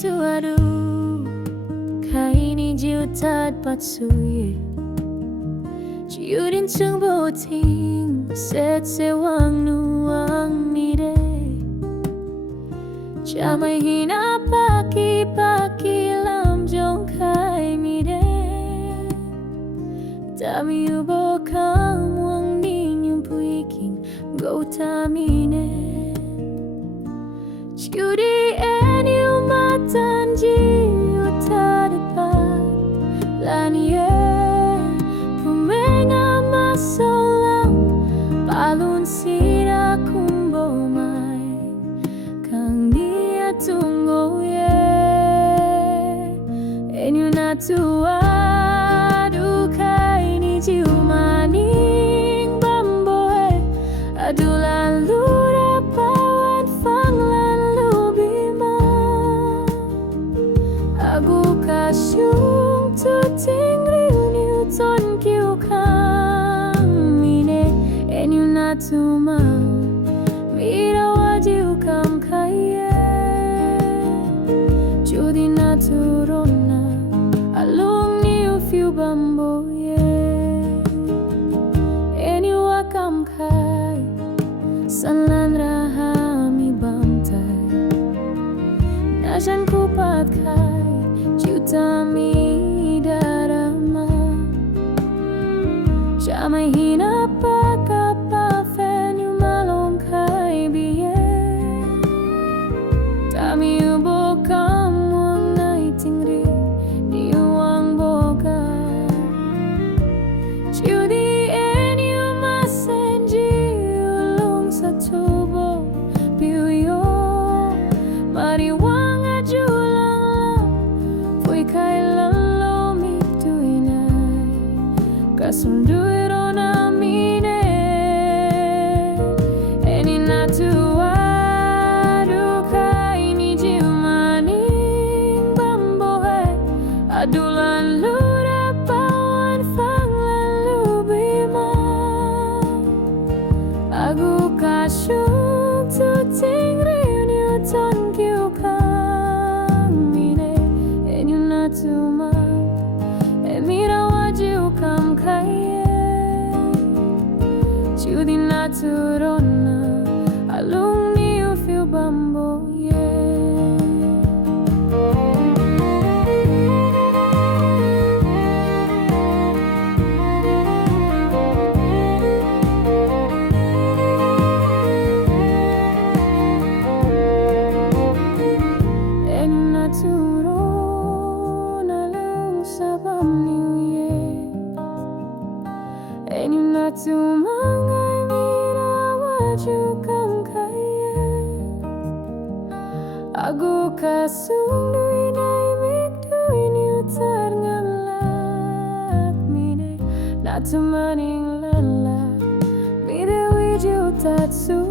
tu adu kaini jiu tat pat suye jiu din chung bo ting set se wang nu wang ni de chamai hina paki paki lam jong kai mi de Tami ubo kam wang ning yung puiking go tamine Chudi en yung matanji utadapat lanye pumenga masolang palun sira kumbo mai kang dia tunggo ye en yung natua jiu maning bamboe adulan lura pawan fang lan lubima agu kasyung tu ting riu niu ton kiu kang mine enyu natuma mira wajiu kam kaye judi naturona alung niu fiu bamboe kam kai sanlan rahami bantai najan kupat kai jutami darama jamai hina pakapa fenyu malong kai biye tami ubo kam wang nai tingri di wang boga judi Mari wang ajulang Phui kai lalo mi tuinay kasunduiro na mine eni natua dukai ni jiu maning bamboe adulan lura pawan fang lalu bima agu kasyung tu tingri ton kiu kang mine enyu natuma emira wajiu kam kaye judi naturona alung niu fiu bambo ye enyu natumangai mira waju kam kaye agu kasung dui nai mik dui niu tar ngamlak mine natumaning lalak mide wiju tatsu